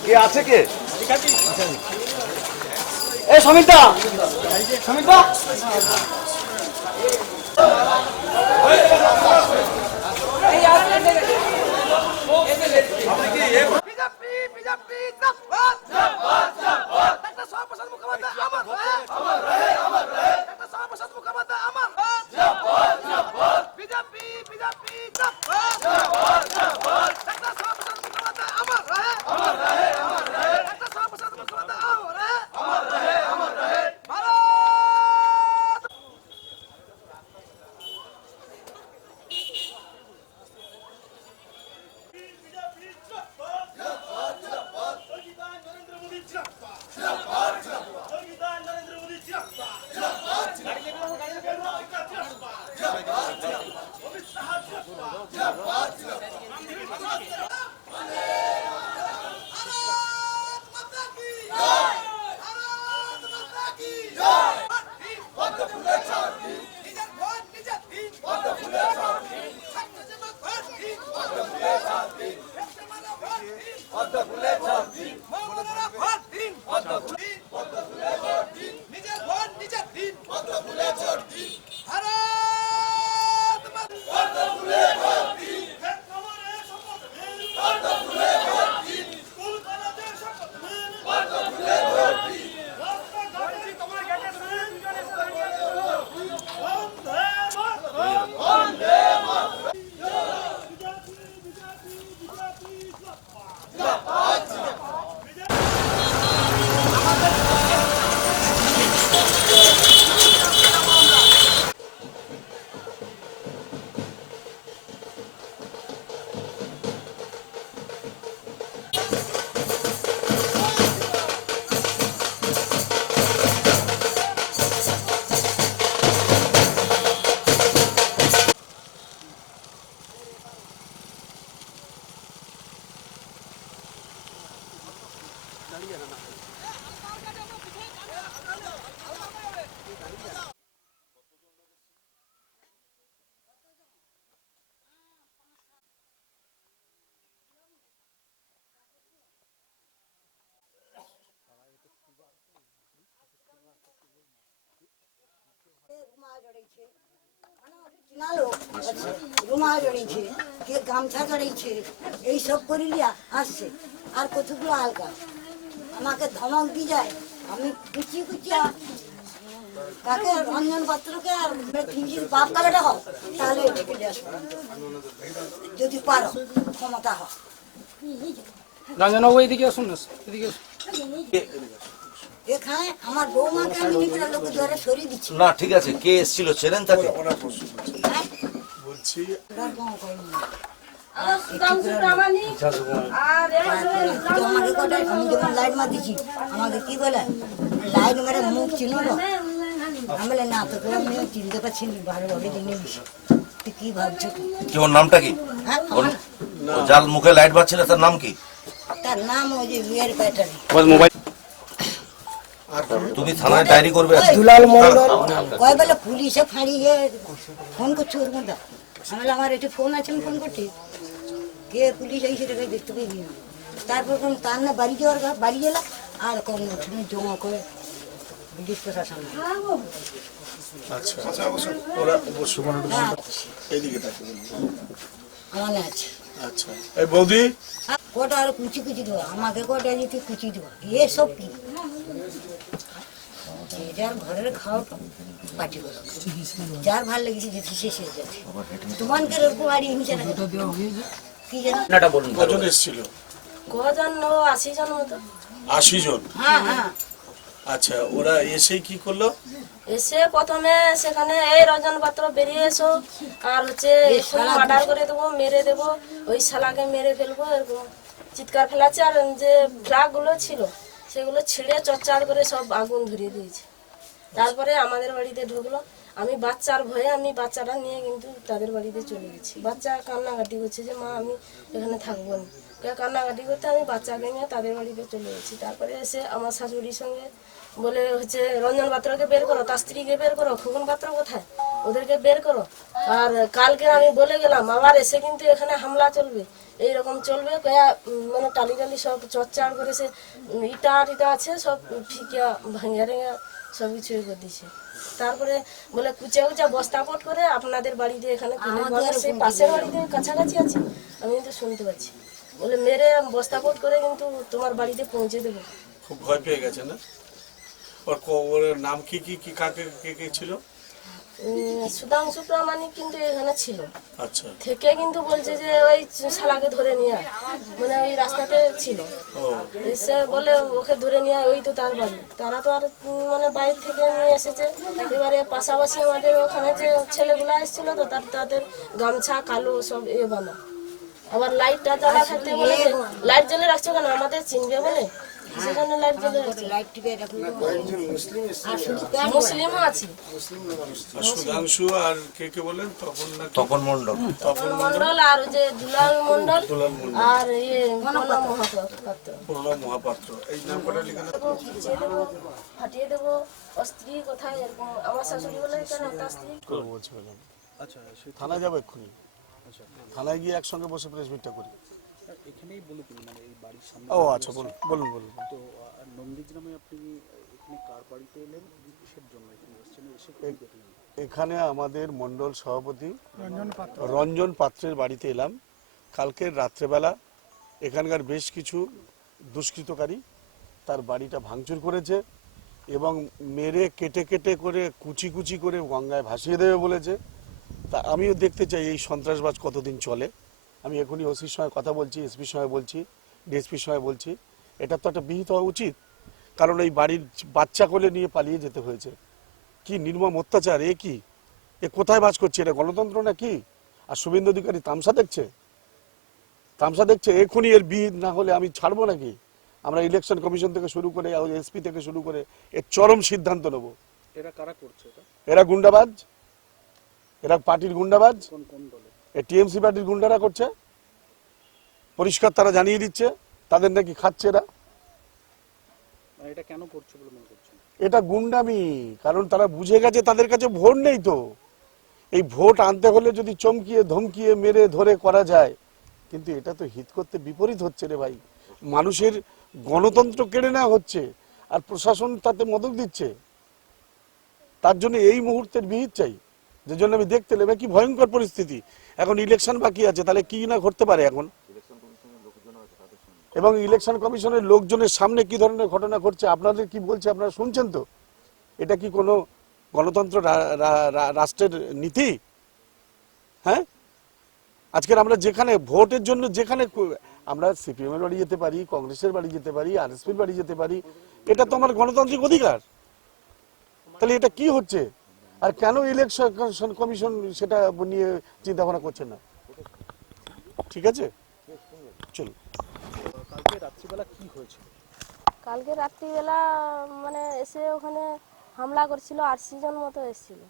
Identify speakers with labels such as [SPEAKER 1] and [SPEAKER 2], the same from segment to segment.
[SPEAKER 1] কে আছে কে? এ সমিতা সমিতা
[SPEAKER 2] রুমা জড়িয়েছে কে গামছা জড়িয়েছে এইসব আর কতগুলো আলগা আমাকে ধমক দিয়ে যায় আমি কুচি কুচিয়া কাকে রঞ্জন পাত্রকে আর তিনজির বাপ তাহলে যদি পারো ক্ষমতা হয়
[SPEAKER 3] রঞ্জনবাবু এদিকে আসুন।
[SPEAKER 2] এখানে আমার বৌমাকে আমি নিজের লোক ধরে সরিয়ে দিচ্ছি।
[SPEAKER 1] না ঠিক আছে কে এসেছিল চেনেন তাকে?
[SPEAKER 2] হ্যাঁ?
[SPEAKER 4] বলছি
[SPEAKER 2] যখন লাইট মার দিচ্ছি আমাকে কি বলে? লাইট মেরে মুখ চিনো না? আমি বলে না তোকে আমি চিনতে পারছি ভালোভাবে তুই কি ভাবছ তুই?
[SPEAKER 1] কি ওর নামটা কি?
[SPEAKER 2] হ্যাঁ
[SPEAKER 1] ও যার মুখে লাইট বাজছিল তার নাম কি?
[SPEAKER 2] তার নাম ওই যে বিয়ের প্যাটার্ন।
[SPEAKER 1] তুমি থানায় ডায়েরি করবে।
[SPEAKER 3] দুলাল মন্ডল
[SPEAKER 2] কয় বেলা পুলিশে ফাঁড়িয়ে ফোন করছে ওর মধ্যে। আমি বললাম, আমার একটু ফোন আছে আমি ফোন করছি। কে পুলিশ এই সেটা দেখতে পাই না তারপর কোন তার না বাড়ি যাওয়ার বাড়ি গেলাম আর কোন তুমি জমা করে পুলিশ প্রশাসন
[SPEAKER 4] আচ্ছা। ওরা অবশ্য মনে
[SPEAKER 2] হ্যাঁ,
[SPEAKER 4] এইদিকে থাকে
[SPEAKER 2] আমার আছে।
[SPEAKER 4] আচ্ছা। এই বৌদি?
[SPEAKER 2] আর কটা আর কুচি কুচি দেবো? আমাকে কটা যদি কুচি দেবো? এসব কি? যে যার ঘরের খাওয়াটা পাটি করো। যার ভালো লেগেছে যে সে শেষ যাচ্ছে তোমাকে এরকম বাড়ি হিংসা রাখে কি জানো
[SPEAKER 4] কজন এসেছিল?
[SPEAKER 5] কজন ও আশি জন মতো।
[SPEAKER 4] আশি জন?
[SPEAKER 2] হ্যাঁ হ্যাঁ।
[SPEAKER 4] আচ্ছা ওরা এসে কি করল?
[SPEAKER 5] এসে প্রথমে সেখানে এই রজন পাত্র বেরিয়ে এসো। আর হচ্ছে মার্ডার করে দেবো মেরে দেবো। ওই শালাকে মেরে ফেলব এরকম চিৎকার ফেলাচ্ছে। আর যে ফ্ল্যাগগুলো ছিল সেগুলো ছিঁড়ে চচ্চার করে সব আগুন ধরিয়ে দিয়েছে। তারপরে আমাদের বাড়িতে ঢুকলো। আমি বাচ্চার ভয়ে আমি বাচ্চাটা নিয়ে কিন্তু তাদের বাড়িতে চলে গেছি। বাচ্চা কান্নাকাটি করছে যে, মা, আমি এখানে থাকব না। কান্নাকাটি করতে আমি বাচ্চাকে নিয়ে তাদের বাড়িতে চলে গেছি। তারপরে এসে আমার শাশুড়ির সঙ্গে বলে হচ্ছে, রঞ্জন পাত্রকে বের করো, তার স্ত্রীকে বের করো, খোকন পাত্র কোথায়? ওদেরকে বের করো। আর কালকে আমি বলে গেলাম, আবার এসে কিন্তু এখানে হামলা চলবে। এইরকম চলবে কয়া মানে টালি টালি সব চর্চা করে সে ইটা টিটা আছে সব ফিকিয়া ভাঙিয়া রেঙা সব কিছু করে দিছে। তারপরে বলে কুচা কুচা বস্তাপট করে আপনাদের বাড়িতে এখানে সেই পাশের বাড়িতে কাছাকাছি আছি আমি কিন্তু শুনতে পাচ্ছি। বলে মেরে বস্তাপট করে কিন্তু তোমার বাড়িতে পৌঁছে দেবো।
[SPEAKER 4] খুব ভয় পেয়ে গেছে না? ওর নাম কি কি কি কাকে কে কে ছিল?
[SPEAKER 5] সুধাংশু প্রামাণিক কিন্তু এখানে ছিল।
[SPEAKER 4] আচ্ছা।
[SPEAKER 5] থেকে কিন্তু বলছে যে ওই শালাকে ধরে নিয়ে মানে ওই রাস্তাতে ছিল।
[SPEAKER 4] ও।
[SPEAKER 5] এসে বলে ওকে ধরে নিয়ে ওই তো তার বাড়ি। তারা তো আর মানে বাইরে থেকে নিয়ে এসেছে। এবারে পাশাপাশি আমাদের ওখানে যে ছেলেগুলো এসেছিল তো তার তাদের গামছা কালো সব এ বানা। আবার লাইটটা জ্বালা থাকতে বলে যে, লাইট জ্বলে রাখছো কেন? আমাদের চিনবে বলে। সেজন্য লাইট জ্বলে রাখছে
[SPEAKER 2] লাইট টিপে এরকম আর শুধু প্যান্ট
[SPEAKER 5] মুসলিমও আছে।
[SPEAKER 4] আর সুধাংশু আর কে কে বলেন? তখন
[SPEAKER 1] তপন মন্ডল
[SPEAKER 4] তপন
[SPEAKER 5] মন্ডল আর যে দুলাল মন্ডল
[SPEAKER 4] দুলাল মন্ডল
[SPEAKER 5] আর ইয়ে মহাপাত্র।
[SPEAKER 4] মহাপাত্র। এই নাম কটা লিখে দাও।
[SPEAKER 5] পিছিয়ে দেবো। ফাটিয়ে দেবো স্ত্রী কোথায়? এরকম আমার শাশুড়ি বলে কেন তার স্ত্রী?
[SPEAKER 4] করে বলছে ম্যাডাম থানায় যাব এক্ষুনি। থানায় গিয়ে একসঙ্গে বসে প্রেস মিটটা করি।
[SPEAKER 6] এখানেই বলে দিন মানে এই বাড়ির সামনে
[SPEAKER 4] ও আচ্ছা বলুন বলুন বলুন।
[SPEAKER 6] তো আহ, নন্দীগ্রামে আপনি এখানে কার বাড়িতে এলেন? কিসের জন্য এখানে এসেছেন? এসে দেখলেন?
[SPEAKER 4] এখানে আমাদের মন্ডল সভাপতি রঞ্জন পাত্রের বাড়িতে এলাম। কালকের রাত্রেবেলা এখানকার বেশ কিছু দুষ্কৃতকারী তার বাড়িটা ভাঙচুর করেছে এবং মেরে কেটে কেটে করে কুচি কুচি করে গঙ্গায় ভাসিয়ে দেবে বলেছে। তা আমিও দেখতে চাই এই সন্ত্রাসবাজ কতদিন চলে। আমি এখনই ওসির সঙ্গে কথা বলছি এসপির সঙ্গে বলছি ডিএসপির সঙ্গে বলছি। এটা তো একটা বিহিত হওয়া উচিত। কারণ এই বাড়ির বাচ্চা কোলে নিয়ে পালিয়ে যেতে হয়েছে। কি নির্মম অত্যাচার এ কি? এ কোথায় বাস করছে? এটা গণতন্ত্র না কি আর শুভেন্দু অধিকারী তামসা দেখছে? তামসা দেখছে এক্ষুনি এর বিহিত না হলে আমি ছাড়বো নাকি? আমরা ইলেকশন কমিশন থেকে শুরু করে এসপি থেকে শুরু করে এর চরম সিদ্ধান্ত নেব।
[SPEAKER 6] এরা কারা করছে
[SPEAKER 4] এরা গুন্ডাবাজ? এরা পার্টির গুন্ডাবাজ?
[SPEAKER 6] কোন কোন দলে
[SPEAKER 4] টিএমসি পার্টির গুন্ডারা করছে। পরিষ্কার তারা জানিয়ে দিচ্ছে তাদের নাকি খাচ্ছে এরা।
[SPEAKER 6] মানে এটা কেন করছে বলে মনে করছেন?
[SPEAKER 4] এটা গুন্ডামি কারণ তারা বুঝে গেছে তাদের কাছে ভোট নেই তো। এই ভোট আনতে হলে যদি চমকিয়ে ধমকিয়ে মেরে ধরে করা যায় কিন্তু এটা তো হিত করতে বিপরীত হচ্ছে রে ভাই। মানুষের গণতন্ত্র কেড়ে নেওয়া হচ্ছে আর প্রশাসন তাতে মদক দিচ্ছে। তার জন্য এই মুহূর্তের বিহিত চাই। যে জন্য আমি দেখতে নেবে কি ভয়ঙ্কর পরিস্থিতি। এখন ইলেকশন বাকি আছে তাহলে কি না ঘটতে পারে এখন? এবং ইলেকশন কমিশনের লোকজনের সামনে কি ধরনের ঘটনা ঘটছে আপনাদের কি বলছে আপনারা শুনছেন তো? এটা কি কোনো গণতন্ত্র রাষ্ট্রের নীতি? হ্যাঁ? আজকের আমরা যেখানে ভোটের জন্য যেখানে আমরা সিপিএম এর বাড়ি যেতে পারি কংগ্রেসের বাড়ি যেতে পারি আরএসপির বাড়ি যেতে পারি এটা তো আমার গণতান্ত্রিক অধিকার। তাহলে এটা কি হচ্ছে? আর কেন ইলেকশন কমিশন সেটা নিয়ে চিন্তা ভাবনা করছে না? ঠিক আছে? চলুন।
[SPEAKER 6] কালকে রাত্রিবেলা কি হয়েছিল
[SPEAKER 5] কালকে রাত্রিবেলা মানে এসে ওখানে হামলা করছিল আশি জন মতো এসেছিল।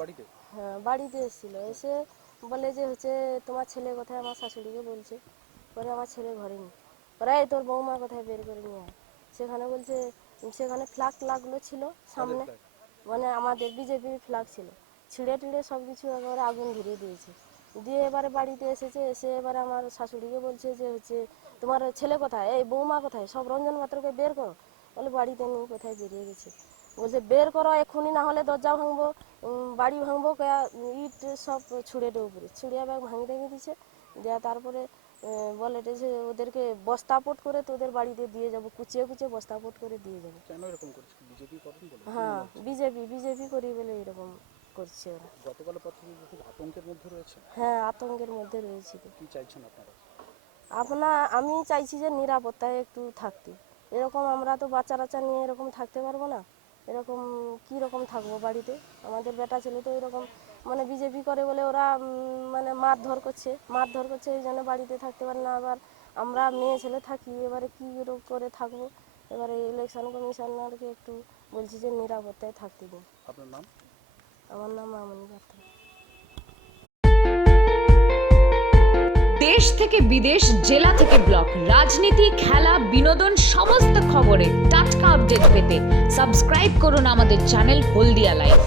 [SPEAKER 6] বাড়িতে?
[SPEAKER 5] হ্যাঁ বাড়িতে এসেছিল। এসে বলে যে হচ্ছে তোমার ছেলে কোথায়? আমার শাশুড়িকে বলছে। পরে আমার ছেলে ঘরে নেই। পরে এই তোর বৌমা কোথায়? বের করে নিয়ে আয়। সেখানে বলছে সেখানে ফ্ল্যাগ লাগল ছিল সামনে। মানে আমাদের বিজেপির ফ্ল্যাগ ছিল। ছিঁড়ে টিড়ে সব কিছু একেবারে আগুন ধরিয়ে দিয়েছে। দিয়ে এবারে বাড়িতে এসেছে, এসে এবারে আমার শাশুড়িকে বলছে যে হচ্ছে, তোমার ছেলে কোথায়? এই বৌমা কোথায়? সব রঞ্জন পাত্রকে বের করো। বলে বাড়িতে নেই কোথায় বেরিয়ে গেছে। বলছে, বের করো এক্ষুনি না হলে দরজা ভাঙবো বাড়ি ভাঙবো ইট সব ছুঁড়ে দেবো উপরে ছুড়িয়া ব্যাগ ভাঙি দিছে দেওয়া তারপরে বলে যে ওদেরকে বস্তাপট করে তোদের বাড়িতে দিয়ে যাব কুচিয়ে কুচিয়ে বস্তাপট করে দিয়ে যাব।
[SPEAKER 6] কেন এরকম করছে? বিজেপি করেন বলে?
[SPEAKER 5] হ্যাঁ বিজেপি বিজেপি করি বলে এরকম করছে ওরা।
[SPEAKER 6] গতকালের পর থেকে আতঙ্কের মধ্যে রয়েছে।
[SPEAKER 5] হ্যাঁ আতঙ্কের মধ্যে রয়েছে।
[SPEAKER 6] কি চাইছেন আপনারা?
[SPEAKER 5] আপনার আমি চাইছি যে নিরাপত্তায় একটু থাকতে। এরকম আমরা তো বাচ্চা বাচ্চা নিয়ে এরকম থাকতে পারব না। এরকম কি রকম থাকব বাড়িতে? আমাদের বেটা ছেলে তো এরকম মানে বিজেপি করে বলে ওরা মানে মারধর করছে। মারধর করছে এই জন্য বাড়িতে থাকতে পারে না। আবার আমরা মেয়ে ছেলে থাকি এবারে কি করে থাকব? এবারে ইলেকশন কমিশনারকে একটু বলছি যে নিরাপত্তায় থাকতে দিন।
[SPEAKER 6] আপনার নাম?
[SPEAKER 5] আমার নাম মামনি পাত্র
[SPEAKER 7] দেশ থেকে বিদেশ জেলা থেকে ব্লক রাজনীতি খেলা বিনোদন সমস্ত খবরে টাটকা আপডেট পেতে সাবস্ক্রাইব করুন আমাদের চ্যানেল হলদিয়া লাইভ